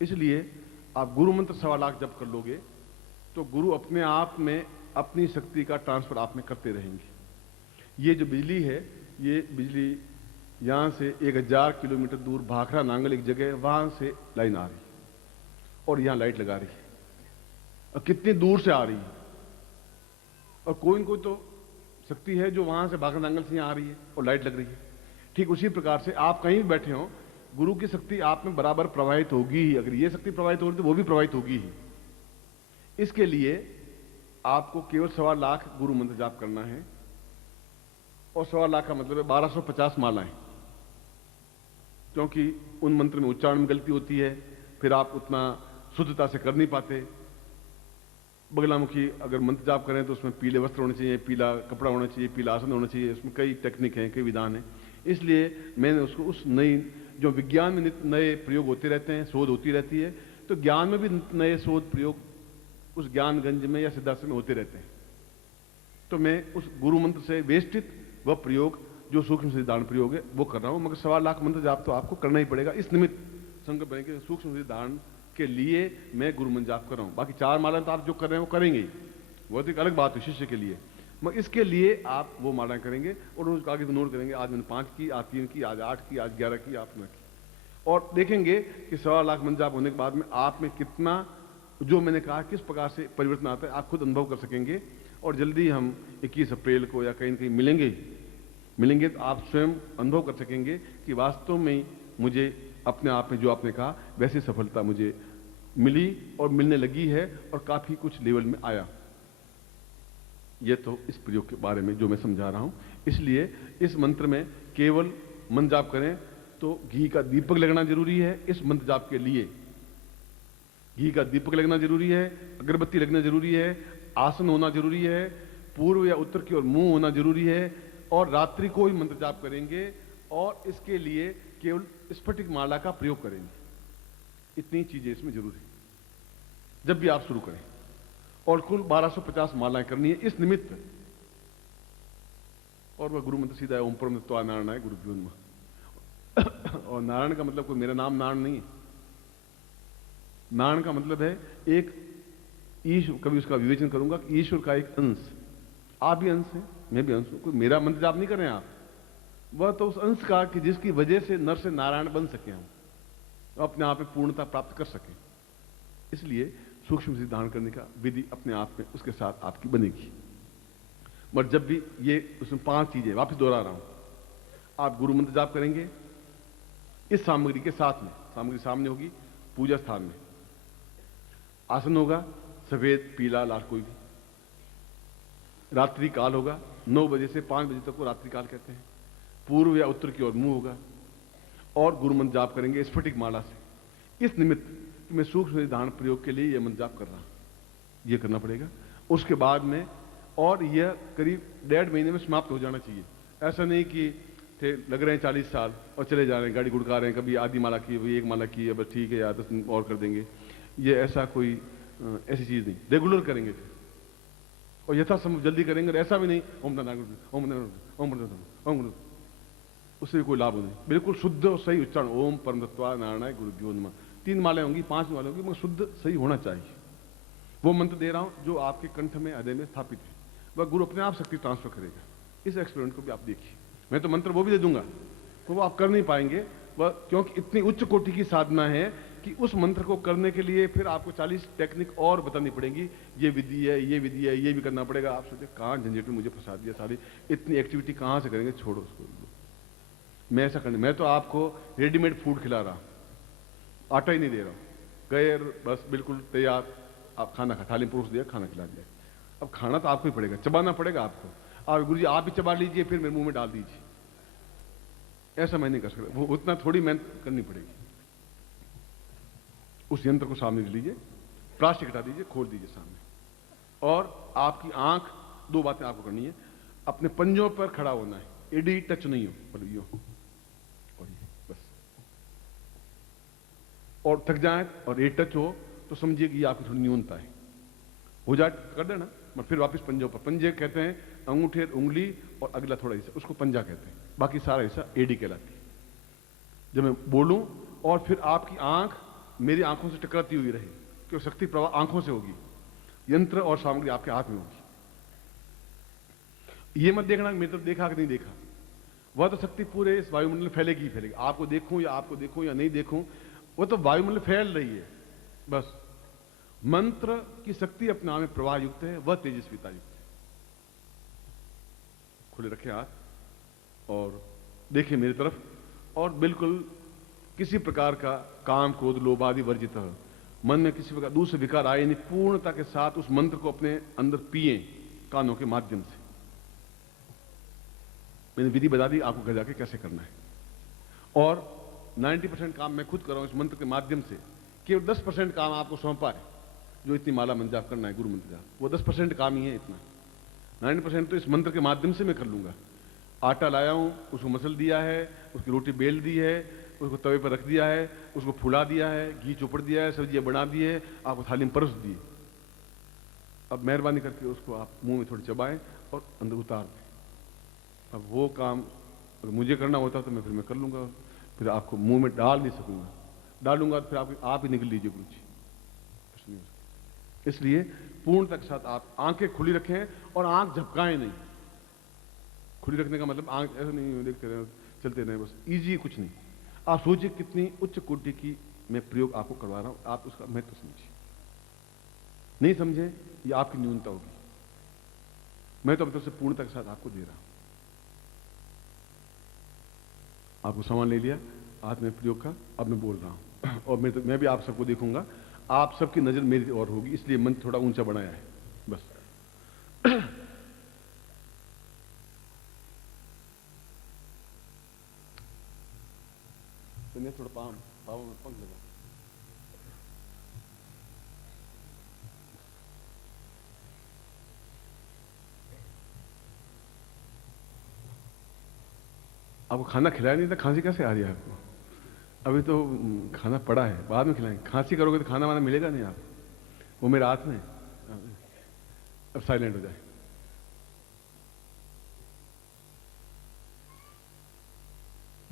इसलिए आप गुरु मंत्र 1.25 लाख जप कर लोगे तो गुरु अपने आप में अपनी शक्ति का ट्रांसफर आप में करते रहेंगे। ये जो बिजली है, ये बिजली यहां से 1000 किलोमीटर दूर भाखड़ा नांगल एक जगह है, वहां से लाइन आ रही है और यहां लाइट लगा रही है, और कितनी दूर से आ रही है। और कोई न कोई तो शक्ति है जो वहां से भाखड़ा नांगल से यहां आ रही है और लाइट लग रही है। ठीक उसी प्रकार से आप कहीं भी बैठे हो, गुरु की शक्ति आप में बराबर प्रवाहित होगी ही। अगर ये शक्ति प्रवाहित हो रही तो वो भी प्रवाहित होगी ही। इसके लिए आपको केवल 1.25 लाख गुरु मंत्र जाप करना है, और 1.25 लाख का मतलब है 1250 मालाएं, क्योंकि उन मंत्र में उच्चारण में गलती होती है, फिर आप उतना शुद्धता से कर नहीं पाते। बगलामुखी अगर मंत्र जाप करें तो उसमें पीले वस्त्र होने चाहिए, पीला कपड़ा होना चाहिए, पीला आसन होना चाहिए, उसमें कई टेक्निक हैं, कई विधान हैं। इसलिए मैंने उसको उस नई, जो विज्ञान में नए प्रयोग होते रहते हैं, शोध होती रहती है, तो ज्ञान में भी नए शोध प्रयोग उस ज्ञानगंज में या सिद्धार्थ में होते रहते हैं। तो मैं उस गुरु मंत्र से वेष्टित वह प्रयोग जो सूक्ष्म सिद्धांत प्रयोग है वो कर रहा हूं। मगर 1.25 लाख मंत्र जाप तो आपको करना ही पड़ेगा। इस निमित्त संकल्प बने कि सूक्ष्म सिद्धांत के लिए मैं गुरु मंत्र जाप कर रहा हूं। बाकी 4 मालाएं तो आप जो कर रहे हैं वो करेंगे ही, वो तो एक अलग बात है शिष्य के लिए। मगर इसके लिए आप वो मालाएं करेंगे और उसको आगे नोट करेंगे, आज मैंने 5 की, आज 3 की, आज 8 की, आज 11 की, आप 9 की, और देखेंगे कि 1.25 लाख मंत्र जाप होने के बाद में आप में कितना, जो मैंने कहा किस प्रकार से परिवर्तन आता है, आप खुद अनुभव कर सकेंगे। और जल्दी हम 21 अप्रैल को या कहीं न कहीं मिलेंगे तो आप स्वयं अनुभव कर सकेंगे कि वास्तव में मुझे अपने आप में जो आपने कहा वैसी सफलता मुझे मिली और मिलने लगी है, और काफी कुछ लेवल में आया। यह तो इस प्रयोग के बारे में जो मैं समझा रहा हूं। इसलिए इस मंत्र में केवल मंत्र जाप करें तो घी का दीपक लगना जरूरी है। इस मंत्र जाप के लिए घी का दीपक लगना जरूरी है, अगरबत्ती लगना जरूरी है, आसन होना जरूरी है, पूर्व या उत्तर की ओर मुंह होना जरूरी है, और रात्रि को ही मंत्र जाप करेंगे, और इसके लिए केवल स्फटिक माला का प्रयोग करेंगे। इतनी चीजें इसमें जरूरी है जब भी आप शुरू करें। और कुल 1250 मालाएं करनी है इस निमित्त। और वह गुरु मंत्र सीधा है, ओम परमत्वा नारायण है गुरुभ्यो नमः। और नारायण का मतलब कोई मेरा नाम नारायण नहीं है। नारायण का मतलब है एक ईश्वर, कभी उसका विवेचन करूंगा कि ईश्वर का एक अंश। आप भी अंश हैं, मैं भी अंश हूं। कोई मेरा मंत्र जाप नहीं कर रहे हैं आप, वह तो उस अंश का कि जिसकी वजह से नर से नारायण बन सके, हम अपने आप में पूर्णता प्राप्त कर सके। इसलिए सूक्ष्म सिद्धांत करने का विधि अपने आप में उसके साथ आपकी बनेगी। मगर जब भी ये उसमें 5 चीजें वापस दोहरा रहा हूं, आप गुरु मंत्र जाप करेंगे इस सामग्री के साथ में। सामग्री सामने होगी पूजा स्थान में, आसन होगा सफेद पीला लाल कोई भी, रात्रि काल होगा 9 बजे से 5 बजे तक को रात्रि काल कहते हैं, पूर्व या उत्तर की ओर मुंह होगा, और गुरु मंत्र जाप करेंगे स्फटिक माला से। इस निमित्त कि मैं सूक्ष्म सिद्धांत प्रयोग के लिए यह मंत्र जाप कर रहा हूं, यह करना पड़ेगा। उसके बाद में, और यह करीब 1.5 महीने में समाप्त हो जाना चाहिए। ऐसा नहीं कि थे लग रहे हैं 40 साल और चले जा रहे हैं, गाड़ी गुड़का रहे हैं, कभी आधी माला की, कभी 1 माला की है, बस ठीक है यार 10 दिन और कर देंगे। ये ऐसा कोई ऐसी चीज नहीं, रेगुलर करेंगे और यथासंभव जल्दी करेंगे। ऐसा भी नहीं ओम ओम, उससे भी कोई लाभ नहीं। बिल्कुल शुद्ध और सही उच्चारण, ओम परमतत्वा नारायण गुरुभ्यो नमः। 3 मालाएं होंगी, 5 मालाएं होंगी, मगर शुद्ध सही होना चाहिए। वो मंत्र दे रहा हूं जो आपके कंठ में, हृदय में स्थापित है, वह गुरु अपने आप शक्ति ट्रांसफर करेगा। इस एक्सपेरिमेंट को भी आप देखिए। मैं तो मंत्र वो भी दे दूंगा, तो वो आप कर नहीं पाएंगे वह, क्योंकि इतनी उच्च कोटि की साधना है कि उस मंत्र को करने के लिए फिर आपको 40 टेक्निक और बतानी पड़ेगी। ये विधि है, ये विधि है, ये भी करना पड़ेगा। आप सोचे कहां झंझट में मुझे फंसा दिया, सारी इतनी एक्टिविटी कहां से करेंगे, छोड़ो उसको। मैं ऐसा करने, मैं तो आपको रेडीमेड फूड खिला रहा हूं, आटा ही नहीं दे रहा हूं। गए बस बिल्कुल तैयार, आप खाना खा, थाली परोस दिया, खाना खिला दिया। अब खाना तो आपको ही पड़ेगा, चबाना पड़ेगा आपको। आप गुरुजी आप भी चबा लीजिए, फिर मेरे मुंह में डाल दीजिए। ऐसा मैं नहीं कर सकता, वो उतना थोड़ी मेहनत करनी पड़ेगी। उस यंत्र को सामने लीजिए, प्लास्टिक हटा दीजिए, खोल दीजिए सामने, और आपकी आंख, 2 बातें आपको करनी है। अपने पंजों पर खड़ा होना है, एडी टच नहीं हो, पर यो और ये बस। और थक जाए और एडी टच हो तो समझिए कि ये आपकी थोड़ी न्यूनता है। हो जाए कर देना, मगर फिर वापस पंजों पर। पंजे कहते हैं अंगूठे, उंगली और अगला थोड़ा हिस्सा, उसको पंजा कहते हैं। बाकी सारा हिस्सा एडी कहलाती है। जब मैं बोलूं और फिर आपकी आंख मेरी आंखों से टकराती हुई रहे, क्योंकि शक्ति प्रवाह आंखों से होगी, यंत्र और सामग्री आपके हाथ में होगी। ये मत देखना मेरी तरफ देखा कि नहीं देखा, वह तो शक्ति पूरे इस वायुमंडल में फैलेगी ही फैलेगी। आपको देखूं या नहीं देखूं, वो तो वायुमंडल फैल रही है बस। मंत्र की शक्ति अपने आप में प्रवाह युक्त है, वह तेजस्विता युक्त है। खुले रखें हाथ और देखिए मेरी तरफ, और बिल्कुल किसी प्रकार का काम क्रोध लोभ आदि वर्जित है। मन में किसी प्रकार दूसरे विकार आए नहीं, पूर्णता के साथ उस मंत्र को अपने अंदर पिए कानों के माध्यम से। मैंने विधि बता दी आपको घर जाके कैसे करना है, और 90% काम मैं खुद कर रहा हूं इस मंत्र के माध्यम से। केवल 10% काम आपको सौंपा है, जो इतनी माला मंत्र जाप करना है, गुरु मंत्र जाप, वो 10% काम ही है। इतना 90% तो इस मंत्र के माध्यम से मैं कर लूंगा। आटा लाया हूं, उसको मसल दिया है, उसकी रोटी बेल दी है, उसको तवे पर रख दिया है, उसको फुला दिया है, घी चोपड़ दिया है, सब्जियां बना दी है, आपको थाली में परस दी। अब मेहरबानी करके उसको आप मुंह में थोड़ी चबाएं और अंदर उतार दें। अब वो काम अगर मुझे करना होता तो मैं कर लूंगा, फिर आपको मुंह में डाल नहीं सकूंगा, डालूंगा तो फिर आप ही निकल लीजिए गुरु जी। इसलिए पूर्णता के साथ आप आंखें खुली रखें और आंख झपकाएं नहीं। खुली रखने का मतलब आंख ऐसा नहीं देखते रहे चलते रहे बस, इजी कुछ नहीं। आप सोचिए कितनी उच्च कोटि की मैं प्रयोग आपको करवा रहा हूं, आप उसका महत्व समझिए। नहीं समझे ये आपकी न्यूनता होगी, मैं तो मतलब से पूर्णता के साथ आपको दे रहा हूं। आपको सामान ले लिया हाथ में प्रयोग का, अब मैं बोल रहा हूं और मैं भी आप सबको देखूंगा, आप सबकी नजर मेरी ओर होगी, इसलिए मन थोड़ा ऊंचा बनाया है बस। थोड़ा पाँव में पंख लगा। आपको खाना खिलाया नहीं था, खांसी कैसे आ रही है आपको? अभी तो खाना पड़ा है, बाद में खिलाएंगे। खांसी करोगे तो खाना वाना मिलेगा नहीं, आप वो मेरे हाथ में। अब साइलेंट हो जाए।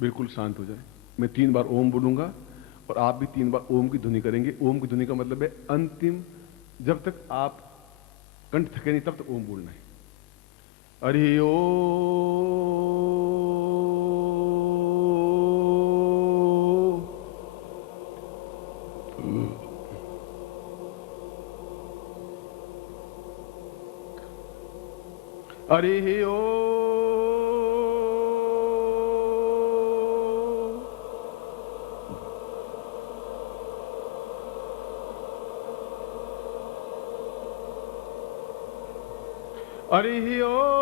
बिल्कुल शांत हो जाए। मैं 3 बार ओम बोलूंगा और आप भी 3 बार ओम की ध्वनि करेंगे। ओम की ध्वनि का मतलब है अंतिम, जब तक आप कंठ थके नहीं तब तक ओम बोलना है। हरि ओम। हरि ओम। हरि ओम।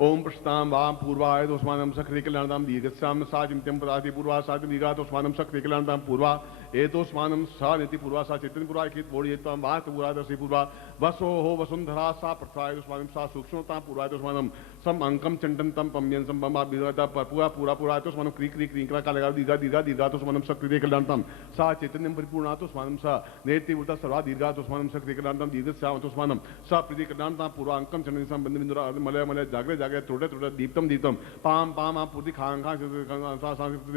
ओम प्रस्ताम वाम पूर्वाय दोस्मानम सक्रिय कल्याणदाम दीर्घस्याम साचिंत्यम पदाति पूर्वा साचिं दीर्घातोस्मानम सक्रिय कल्याणदाम पूर्वा एतोस्मानम सा नीति पूर्वा सा चैतन्य पूर्वा कित बोड़ियताम वात पूर्वा दसी पूर्वा वसो हो वसुंधरा सा प्रथाय दोस्मानम सा सूक्ष्मता पूर्वा दोस्मानम सम अंकम चंडनतम पम्यन सम बमा विदता पूरा पूरा पूरा तोस्मानम क्री क्री क्रींकरा का लगा दीर्घा दीर्घा दीर्घातोस्मानम सक्रिय कल्याणदाम सा चैतन्यम परिपूर्णातोस्मानम सा नेति उल्टा सर्वा दीर्घातोस्मानम सक्रिय कल्याणदाम दीर्घस्याम तोस्मानम सा प्रीति कल्याणदाम पूर्वा अंकम चंडनसम बंद बिंदुरा मलय मलय जागरे जागरे थोड़े थोड़े दीप्तम दीप्तम पाम पाम आप पूर्ति खां खां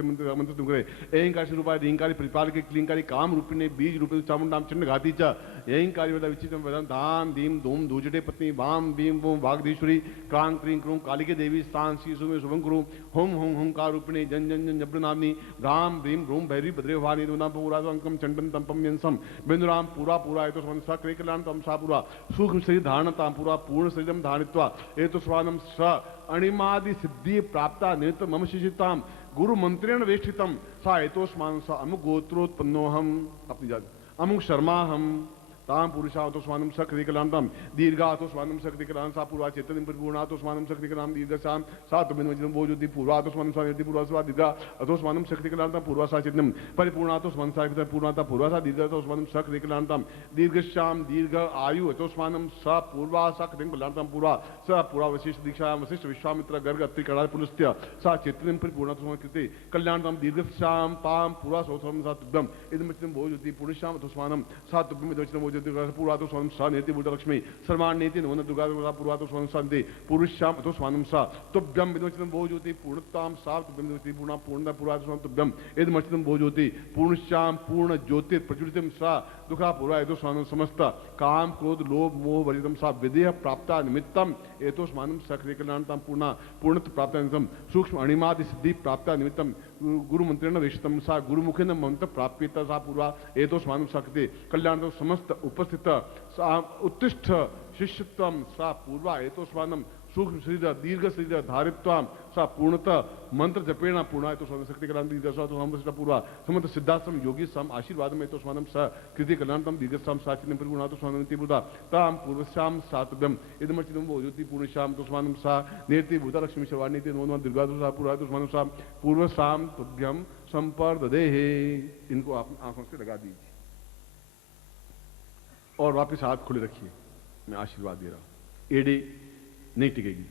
मंत्र तुम करे एंकारी रूपाय रींकारी परिपालके क्लींकारी काम रूपिणे बीज रूपे चामुंडाम चिन्ह घाती च एंकारी वदा विचित्रम वदन धाम धीम धूम धूजटे पत्नी वाम भीम वोम वागधीश्वरी क्रांग क्रीं क्रूं कालिके देवी स्थान शीशु में शुभं कुरु होम होम होमकार रूपिणे जन जन जन जब्रनामनी राम भीम रूम भैरी भद्रे भानी दुनाम पूरा अंकम चंडन तंपम यंसम बिंदुराम पूरा पूरा एतो स्वन सक्रिय कल्याण तम सा पूरा सूक्ष्म शरीर धारणताम पूरा पूर्ण शरीरम धारित्वा एतो स्वानम स अणिमादि सिद्धि प्राप्ता नित्य मम शिशिताम गुरु मंत्रेण वेष्टितम सा एतोस्मान सा अमुक गोत्रोत्पन्नोहम अपनी जात अमुक शर्मा हम ताम पुरुषातोस्मानम सक्रिय कलांतम दीर्घातोस्मानम सक्रिय कलां सा पूर्वा चैतन्य परिपूर्णातोस्मानम सक्रिय कलां दीर्घसाम सा तुमिनवजनम बोजुति पूर्वातोस्मानम स्वानिति पूर्वास्वा दीर्घा अतोस्मानम सक्रिय कलांतम पूर्वा सा चैतन्यम परिपूर्णातोस्मानम सा पूर्णाता पूर्वा सा दीर्घातोस्मानम सक्रिय कलांतम दीर्घश्याम दीर्घ आयु अतोस्मानम सा पूर्वा सा सक्रिय कलांतम पूर्वा सा पूर्वा वशिष्ठ दीक्षा वशिष्ठ विश्वामित्र गर्ग अत्रि कड़ा पुलस्त्य सा चैतन्यम परिपूर्णातोस्मानम कृते कल्याणतम दीर्घश्याम पाम पूर्वा सौथम सा तुभ्यम इदमचनम बोजुति पुरुषाम अतोस्मानम सा तुभ्यम इदमचनम पूर्वातो स्वानम सा नेति भूत लक्ष्मी सर्वाण नेति नवन दुर्गा पूर्वातो स्वानम शांति पुरुष्याम अतो स्वानम सा तुभ्यम विदमचितम भो ज्योति पूर्णताम सा तुभ्यम ज्योति पूर्णा पूर्णता पूर्वातो स्वानम तुभ्यम यदमचितम भो ज्योति पूर्णश्याम पूर्ण ज्योति प्रज्वलितम सा दुखा पूर्वा एतो स्वानम समस्त काम क्रोध लोभ मोह वर्जितम सा विदेह प्राप्ता निमित्तम एतो स्वानम सक्रिय कल्याणताम पूर्णा पूर्णत्व प्राप्ता निमित्तम सूक्ष्म अणिमादि सिद्धि प्राप्ता निमित्तम गुरु मंत्रेण वेशितम सा गुरुमुखेन मंत्र प्राप्यता सा पूर्वा एतो स्वानम सक्रिय कल्याण समस्त उपस्थित सा उत्तिष्ठ शिष्यत्वम सा पूर्वा एतो स्वानम सूक्ष्म शरीर दीर्घ शरीर धारित्वाम सा पूर्णतः मंत्र जपेण पूर्णा तो स्वानम शक्ति कल्याण दीर्घ सा तो हम पूर्वा समस्त सिद्धाश्रम योगी सम आशीर्वाद में तो स्वानम स कृति कल्याणतम दीर्घ साम साचिनम परिपूर्णा तो स्वानम तीव्रता ताम पूर्वश्याम सातभ्यम इदमचितम वो ज्योति पूर्णश्याम तो स्वानम सा नेति भूता लक्ष्मी शवानीति नमो नमः दीर्घा तो सा पूर्वा तो स्वानम सा पूर्वश्याम तुभ्यम संपर्ददेहे। इनको आप आंखों से लगा दीजिए और वापस हाथ खुले रखिए। मैं आशीर्वाद दे रहा हूं, एड़ी नहीं टिकेगी।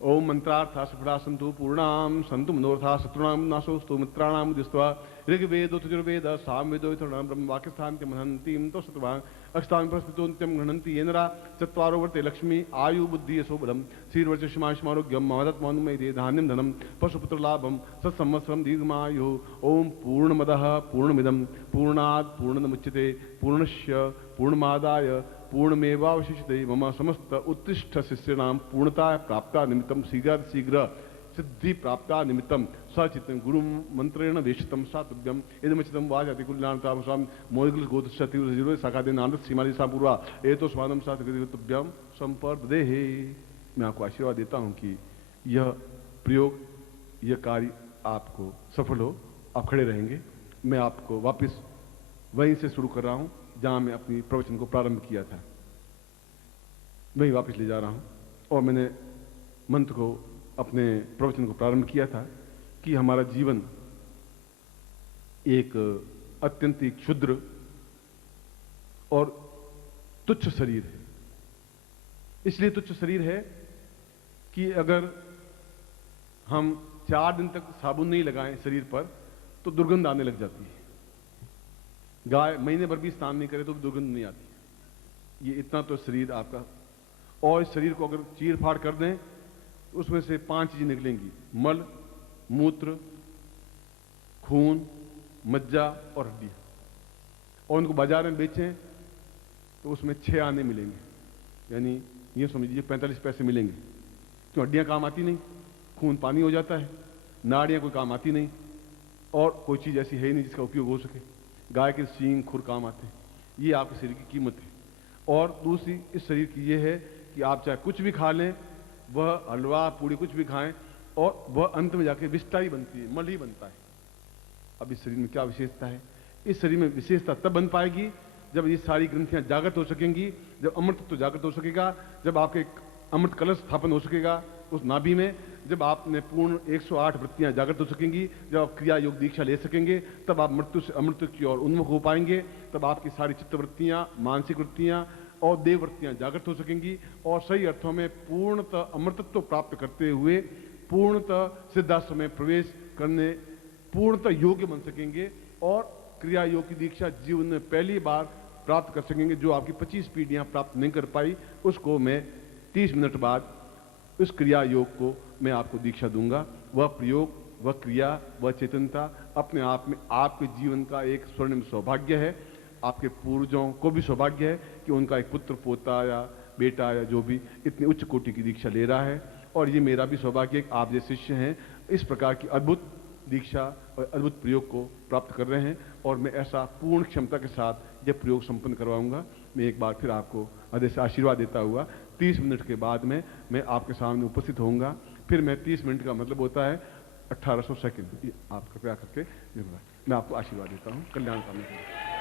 ओम मंत्रार्था सफला संतु पूर्णाम संतु मनोरथा शत्रुणाम नाशोस्तु मित्राणाम दिस्त्वा ऋग्वेदो तुर्वेद सामवेदो इथर्णाम ब्रह्म वाक्यस्थान्त्य महन्तीम तो सत्वां अष्टांग प्रस्थितोन्त्यम गणन्ति येनरा चत्वारो वर्ते लक्ष्मी आयु बुद्धि यशो बलम श्रीर्वचमारोग्यम मदत मौनमय धान्यम धनम पशुपुत्र लाभम सत्संवत्सरम दीर्घमायु। ओम पूर्णमदः पूर्णमिदम पूर्णात् पूर्णमुच्यते पूर्णस्य पूर्णमादाय पूर्णमेवावशिष्यते मम समस्त उत्तिष्ठ शिष्याणां पूर्णता प्राप्ता निमित्तं शीघ्र सिद्धि प्राप्ता निमित्तं सचितं गुरु मंत्रेण वेशितं सातुभ्यम इदमचितं वाजाति कुल्याणताम स्वाम मोदगल गोत्रशति जीरो साकादे नानद सीमाली सा पूर्वा एतो स्वानम सातुभ्यम संपर्देहे। मैं आपको आशीर्वाद देता हूं कि यह प्रयोग यह कार्य आपको सफल हो, आप खड़े रहेंगे। मैं आपको वापस वहीं से शुरू कर रहा हूं जहां मैं अपनी प्रवचन को प्रारंभ किया था, वहीं वापस ले जा रहा हूं। और मैंने मंत्र को अपने प्रवचन को प्रारंभ किया था कि हमारा जीवन एक अत्यंत ही क्षुद्र और तुच्छ शरीर है। इसलिए तुच्छ शरीर है कि अगर हम 4 दिन तक साबुन नहीं लगाएं शरीर पर तो दुर्गंध आने लग जाती है। गाय महीने भर भी स्नान नहीं करे तो भी दुर्गंध नहीं आती। ये इतना तो शरीर आपका, और इस शरीर को अगर चीर फाड़ कर दें तो उसमें से 5 चीजें निकलेंगी, मल, मूत्र, खून, मज्जा और हड्डियां। और उनको बाजार में बेचें तो उसमें 6 आने मिलेंगे, यानी ये समझिए 45 पैसे मिलेंगे। तो हड्डियां काम आती नहीं, खून पानी हो जाता है, नाड़ियां कोई काम आती नहीं, और कोई चीज ऐसी है ही नहीं जिसका उपयोग हो सके। गाय के सींग खुर काम आते हैं। ये आपके शरीर की कीमत है। और दूसरी इस शरीर की ये है कि आप चाहे कुछ भी खा लें, वह हलवा पूड़ी कुछ भी खाएं, और वह अंत में जाके विष्ठा ही बनती है, मल ही बनता है। अब इस शरीर में क्या विशेषता है? इस शरीर में विशेषता तब बन पाएगी जब ये सारी ग्रंथियां जागृत हो सकेंगी, जब अमृत तो जागृत हो सकेगा, जब आपके अमृत कलश स्थापन हो सकेगा उस नाभि में, जब आपने पूर्ण 108 वृत्तियां जागृत हो सकेंगी, जब आप क्रिया योग दीक्षा ले सकेंगे, तब आप मृत्यु से अमृत की ओर उन्मुख हो पाएंगे। तब आपकी सारी चित्त वृत्तियां, मानसिक वृत्तियां और देव वृत्तियां जागृत हो सकेंगी, और सही अर्थों में पूर्णतः अमृतत्व प्राप्त करते हुए पूर्णतः सिद्धाश्रम में प्रवेश करने पूर्णतः योग्य बन सकेंगे, और क्रिया योग की दीक्षा जीवन में पहली बार प्राप्त कर सकेंगे। जो आपकी 25 पीढ़ियां प्राप्त नहीं कर पाई, उसको मैं 30 मिनट बाद उस क्रिया योग को मैं आपको दीक्षा दूंगा। वह प्रयोग, वह क्रिया, वह चेतनता अपने आप में आपके जीवन का एक स्वर्णिम सौभाग्य है। आपके पूर्वजों को भी सौभाग्य है कि उनका एक पुत्र, पोता या बेटा या जो भी इतनी उच्च कोटि की दीक्षा ले रहा है, और ये मेरा भी सौभाग्य है कि आप जैसे शिष्य हैं इस प्रकार की अद्भुत दीक्षा और अद्भुत प्रयोग को प्राप्त कर रहे हैं। और मैं ऐसा पूर्ण क्षमता के साथ यह प्रयोग संपन्न करवाऊंगा। मैं एक बार फिर आपको हृदय से आशीर्वाद देता हुआ 30 मिनट के बाद में मैं आपके सामने उपस्थित होऊंगा। फिर मैं 30 मिनट का मतलब होता है 1800 सेकंड। आप कृपया करके मैं आपको आशीर्वाद देता हूँ। कल्याण कामना।